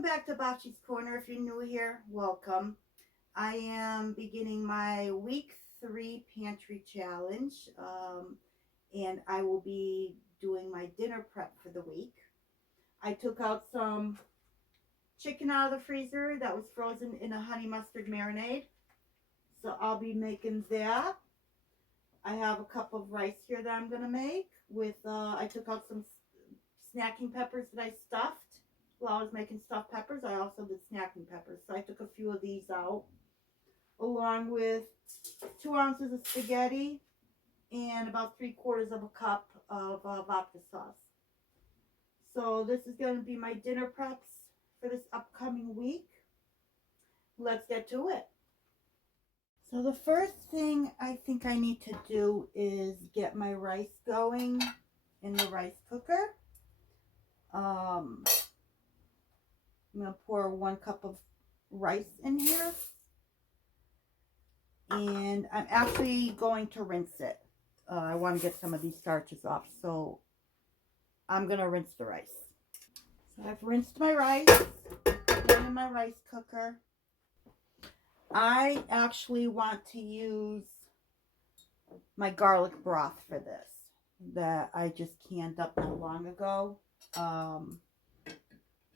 Welcome back to Bocce's Corner. If you're new here, welcome. I am beginning my week 3 pantry challenge, and I will be doing my dinner prep for the week. I took out some chicken out of the freezer that was frozen in a honey mustard marinade, so I'll be making that. I have a cup of rice here that I'm going to make with, I took out some snacking peppers that I stuffed. While I was making stuffed peppers, I also did snacking peppers. So I took a few of these out, along with 2 ounces of spaghetti and about 3/4 of a cup of vodka sauce. So this is going to be my dinner preps for this upcoming week. Let's get to it. So the first thing I think I need to do is get my rice going in the rice cooker. I'm going to pour 1 cup of rice in here. And I'm actually going to rinse it. I want to get some of these starches off. So I'm going to rinse the rice. So I've rinsed my rice. Put it in my rice cooker. I actually want to use my garlic broth for this that I just canned up not long ago.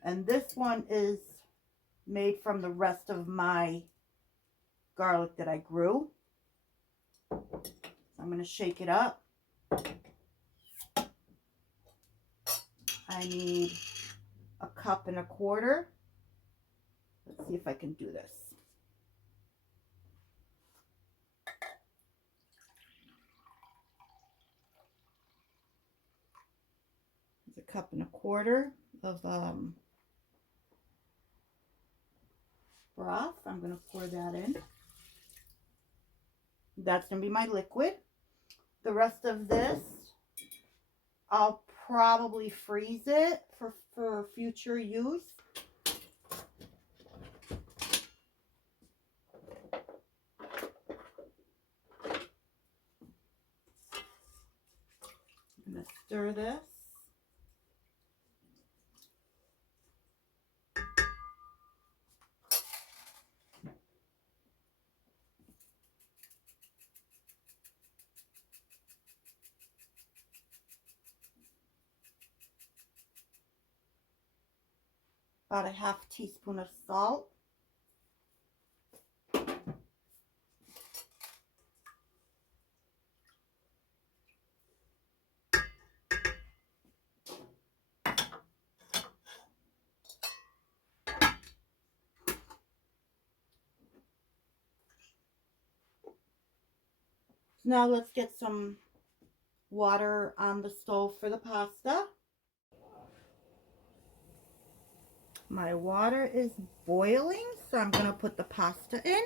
And this one is made from the rest of my garlic that I grew. So I'm going to shake it up. I need 1.25 cups. Let's see if I can do this. It's 1.25 cups of broth. I'm going to pour that in. That's going to be my liquid. The rest of this, I'll probably freeze it for future use. I'm going to stir this. About 1/2 teaspoon of salt. Now let's get some water on the stove for the pasta. My water is boiling, so I'm going to put the pasta in.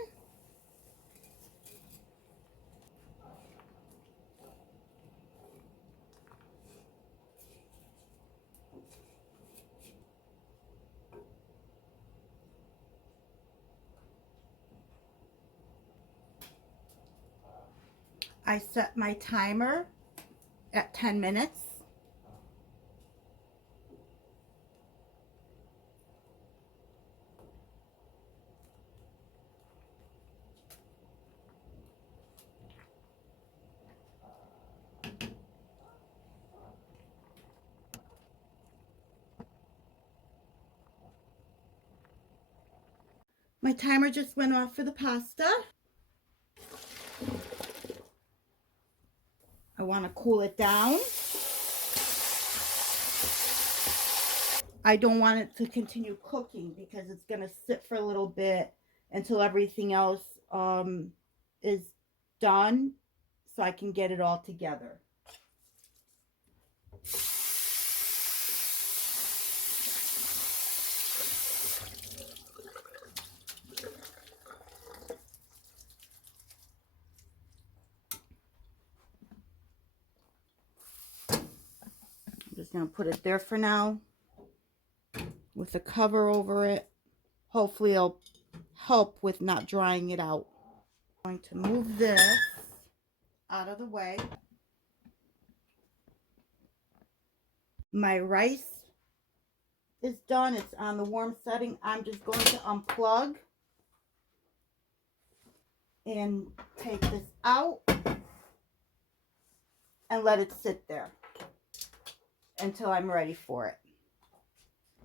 I set my timer at 10 minutes. My timer just went off for the pasta. I want to cool it down. I don't want it to continue cooking because it's going to sit for a little bit until everything else is done, so I can get it all together. I'm just going to put it there for now with the cover over it. Hopefully it'll help with not drying it out. I'm going to move this out of the way. My rice is done. It's on the warm setting. I'm just going to unplug and take this out and let it sit there until I'm ready for it.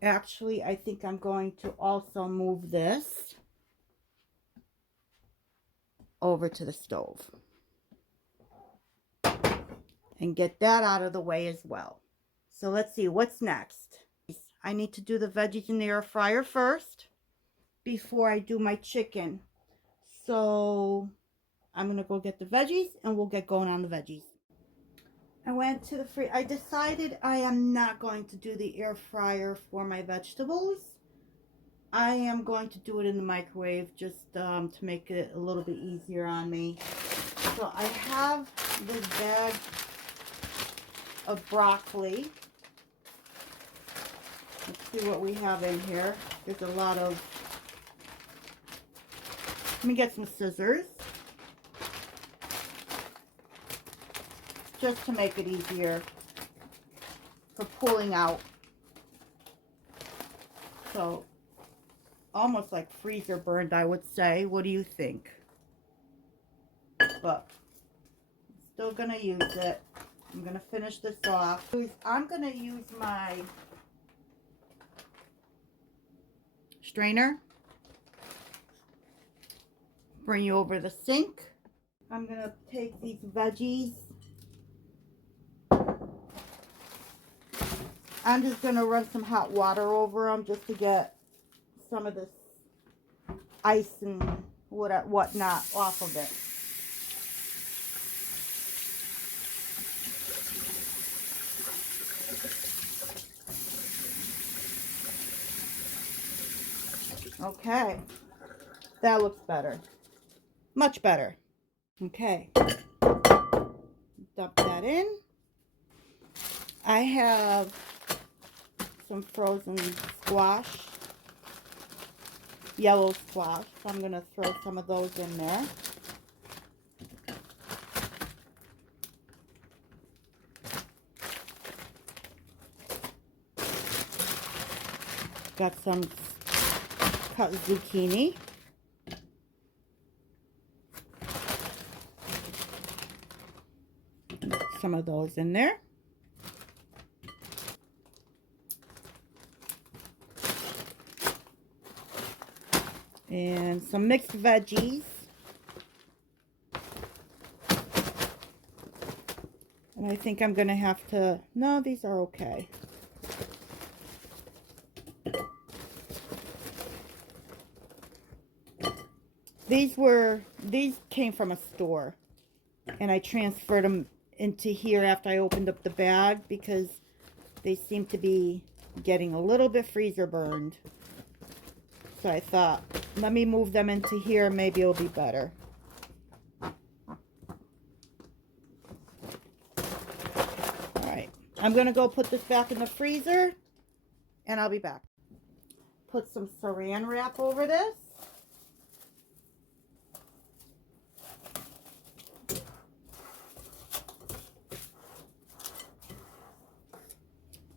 Actually, I think I'm going to also move this over to the stove and get that out of the way as well. So let's see what's next. I need to do the veggies in the air fryer first before I do my chicken. So I'm gonna go get the veggies and we'll get going on the veggies. I went to the I decided I am not going to do the air fryer for my vegetables. I am going to do it in the microwave just to make it a little bit easier on me. So I have this bag of broccoli. Let's see what we have in here. There's a lot of, let me get some scissors just to make it easier for pulling out. So almost like freezer burned, I would say. What do you think? But I'm still gonna use it. I'm gonna finish this off. I'm gonna use my strainer. Bring you over the sink. I'm gonna take these veggies. I'm just gonna run some hot water over them just to get some of this ice and whatnot off of it. Okay, that looks better. Much better. Okay, dump that in. I have some frozen squash, yellow squash, so I'm going to throw some of those in there. Got some cut zucchini. Some of those in there. And some mixed veggies. And I think I'm going to have to, no, these are okay. These came from a store. And I transferred them into here after I opened up the bag because they seem to be getting a little bit freezer burned. So I thought, let me move them into here, maybe it'll be better. Alright, I'm going to go put this back in the freezer, and I'll be back. Put some saran wrap over this.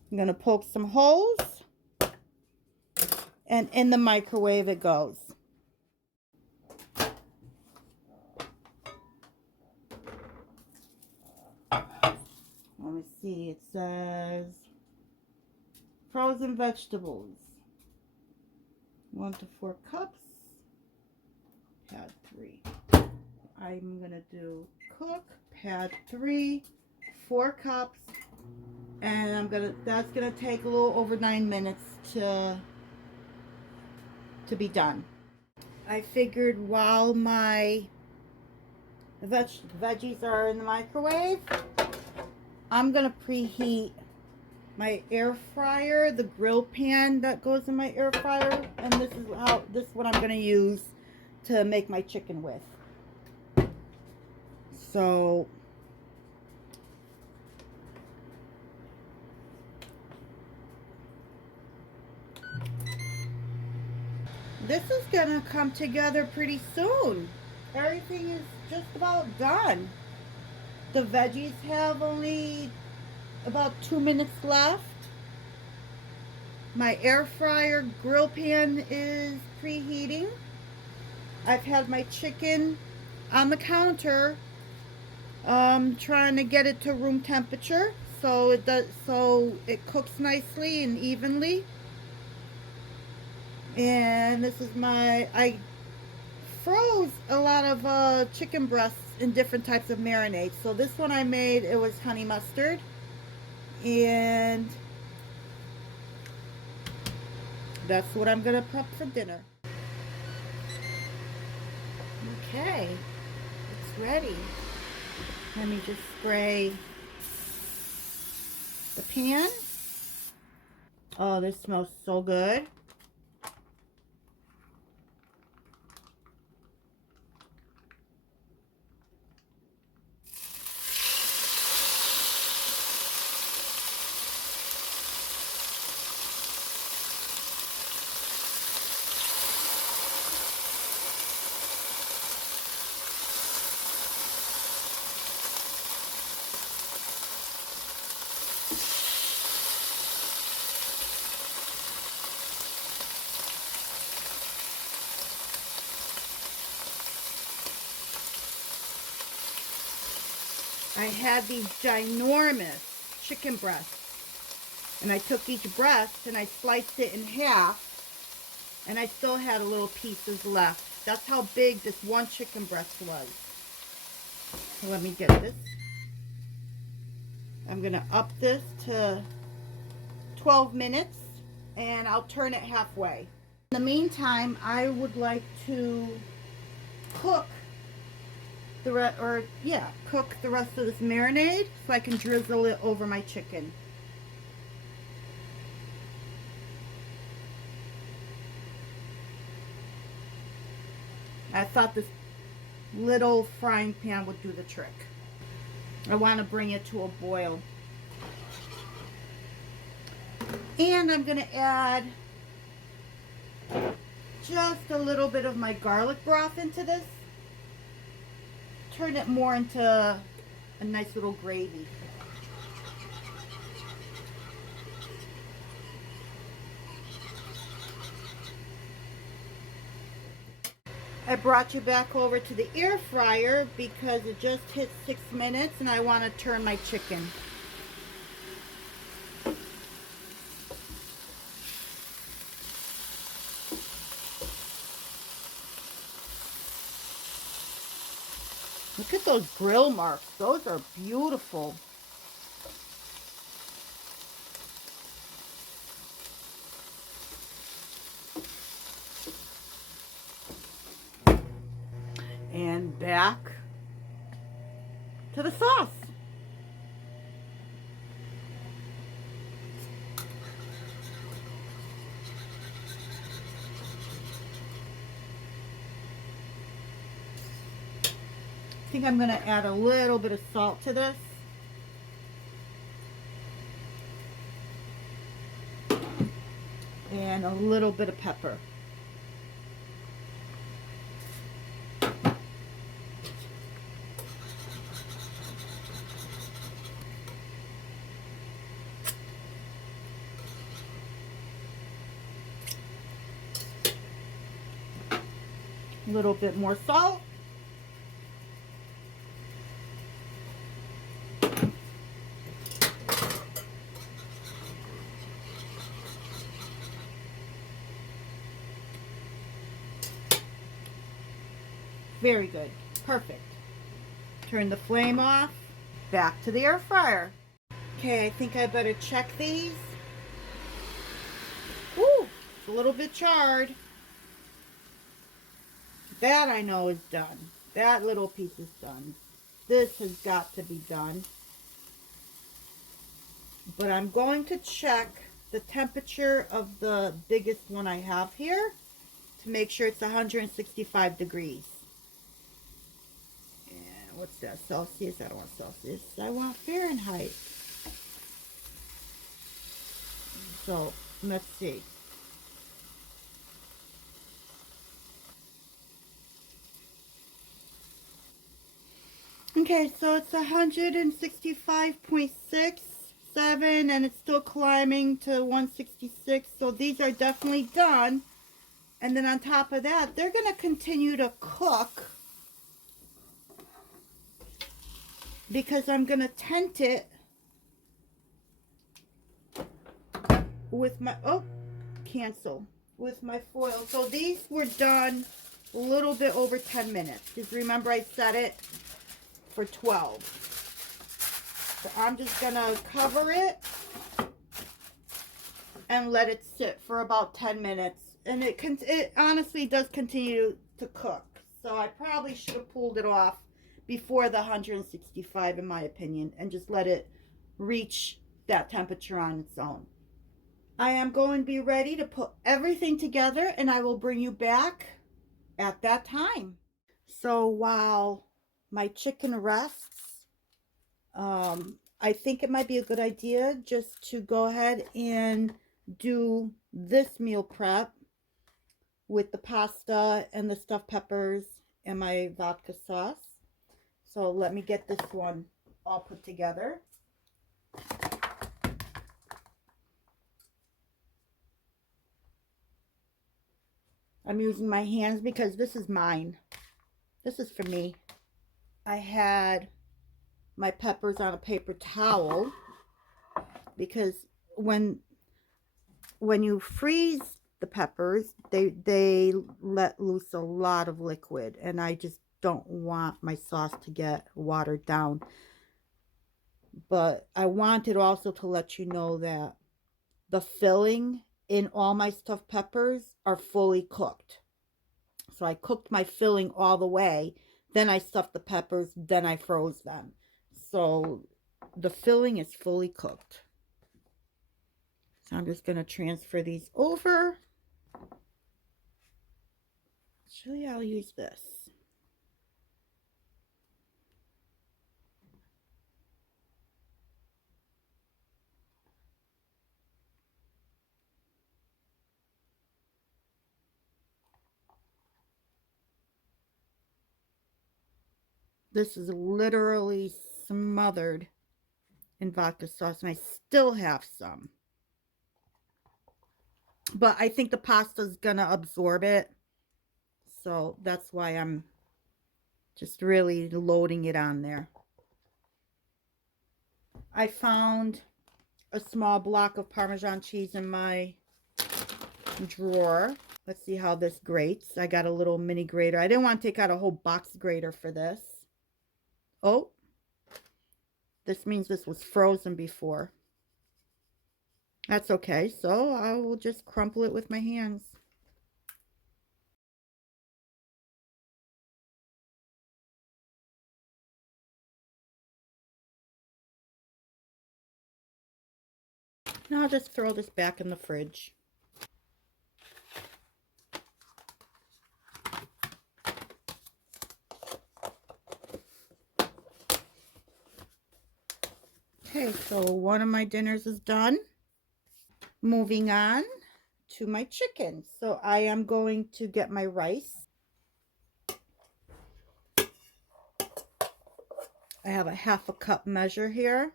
I'm going to poke some holes. And in the microwave it goes. Let me see, it says frozen vegetables. 1 to 4 cups. Pad 3. I'm gonna do cook, pad 3, 4 cups. And that's gonna take a little over 9 minutes to be done. I figured while my veggies are in the microwave, I'm gonna preheat my air fryer, the grill pan that goes in my air fryer, and this is what I'm gonna use to make my chicken with. So this is gonna come together pretty soon. Everything is just about done. The veggies have only about 2 minutes left. My air fryer grill pan is preheating. I've had my chicken on the counter, trying to get it to room temperature so it cooks nicely and evenly. And this is I froze a lot of chicken breasts in different types of marinades. So this one I made, it was honey mustard, and that's what I'm gonna prep for dinner. Okay, it's ready. Let me just spray the pan. Oh, this smells so good. I had these ginormous chicken breasts, and I took each breast and I sliced it in half, and I still had a little pieces left. That's how big this one chicken breast was. So let me get this. I'm gonna up this to 12 minutes and I'll turn it halfway. In the meantime, I would like to cook cook the rest of this marinade so I can drizzle it over my chicken. I thought this little frying pan would do the trick. I want to bring it to a boil. And I'm going to add just a little bit of my garlic broth into this. Turn it more into a nice little gravy. I brought you back over to the air fryer because it just hit 6 minutes and I want to turn my chicken. Look at those grill marks. Those are beautiful. And back to the sauce. I think I'm going to add a little bit of salt to this. And a little bit of pepper. A little bit more salt. Very good. Perfect. Turn the flame off. Back to the air fryer. Okay, I think I better check these. Ooh, it's a little bit charred. That I know is done. That little piece is done. This has got to be done. But I'm going to check the temperature of the biggest one I have here to make sure it's 165 degrees. And what's that? Celsius? I don't want Celsius. I want Fahrenheit. So let's see. Okay, so it's 165.67, and and it's still climbing to 166. So these are definitely done. And then on top of that, they're going to continue to cook because I'm going to tent it with my, oh, cancel, with my foil. So these were done a little bit over 10 minutes. Because remember I set it for 12. So I'm just going to cover it and let it sit for about 10 minutes. And it honestly does continue to cook. So I probably should have pulled it off before the 165 in my opinion, and just let it reach that temperature on its own. I am going to be ready to put everything together, and I will bring you back at that time. So while my chicken rests, I think it might be a good idea just to go ahead and do this meal prep with the pasta and the stuffed peppers and my vodka sauce. So let me get this one all put together. I'm using my hands because this is mine. This is for me. I had my peppers on a paper towel because when you freeze the peppers, they let loose a lot of liquid, and I just don't want my sauce to get watered down. But I wanted also to let you know that the filling in all my stuffed peppers are fully cooked. So I cooked my filling all the way, then I stuffed the peppers, then I froze them. So the filling is fully cooked. So I'm just going to transfer these over. Actually, I'll use this. This is literally smothered in vodka sauce, and I still have some. But I think the pasta's going to absorb it. So that's why I'm just really loading it on there. I found a small block of Parmesan cheese in my drawer. Let's see how this grates. I got a little mini grater. I didn't want to take out a whole box grater for this. Oh, this means this was frozen before. That's okay. So I will just crumple it with my hands. Now I'll just throw this back in the fridge. Okay, so one of my dinners is done. Moving on to my chicken. So I am going to get my rice. I have a 1/2 cup measure here.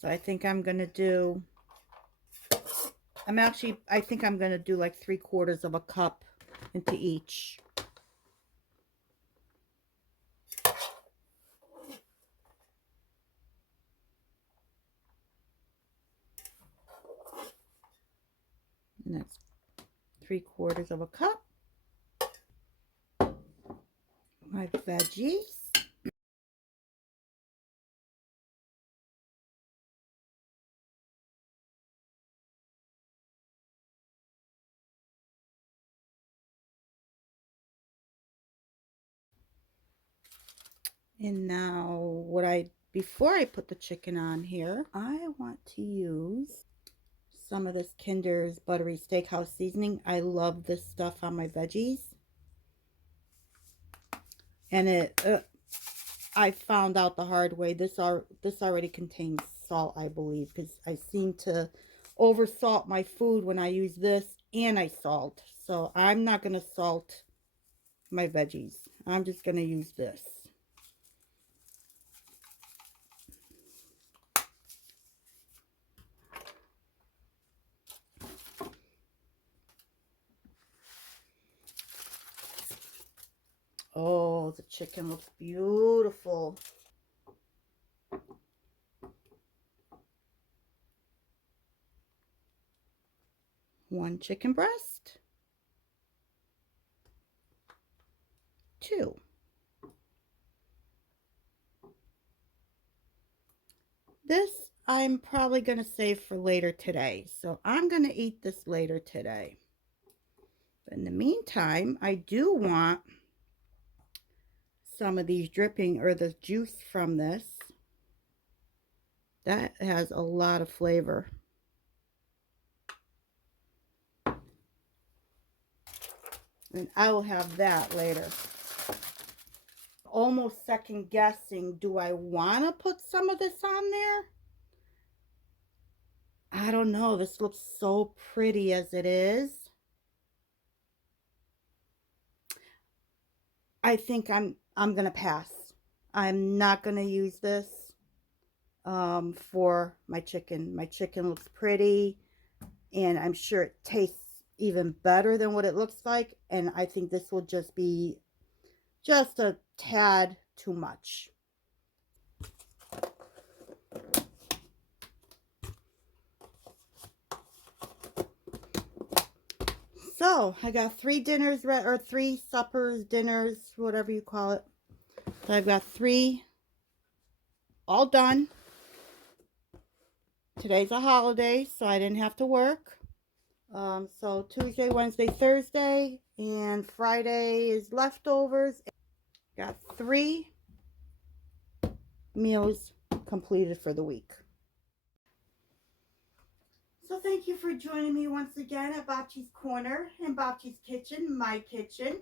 So I think I'm going to do, I think I'm going to do like 3/4 cup into each. And that's 3/4 cup. My veggies. And now before I put the chicken on here, I want to use some of this Kinder's Buttery Steakhouse seasoning. I love this stuff on my veggies. And I found out the hard way. This already contains salt, I believe, because I seem to over salt my food when I use this, and I salt. So I'm not going to salt my veggies. I'm just going to use this. Oh, the chicken looks beautiful. One chicken breast. Two. This I'm probably going to save for later today. So I'm going to eat this later today. But in the meantime, I do want some of these dripping or the juice from this. That has a lot of flavor. And I will have that later. Almost second guessing, do I want to put some of this on there? I don't know. This looks so pretty as it is. I think I'm going to pass. I'm not going to use this for my chicken. My chicken looks pretty, and I'm sure it tastes even better than what it looks like, and I think this will just be just a tad too much. So I got 3 dinners or 3 suppers, dinners, whatever you call it. So I've got 3 all done. Today's a holiday, so I didn't have to work. So Tuesday, Wednesday, Thursday, and Friday is leftovers. Got 3 meals completed for the week. So thank you for joining me once again at Bocce's Corner and Bocce's Kitchen, my kitchen,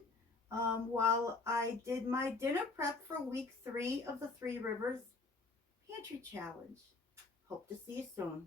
while I did my dinner prep for week 3 of the 3 Rivers Pantry Challenge. Hope to see you soon.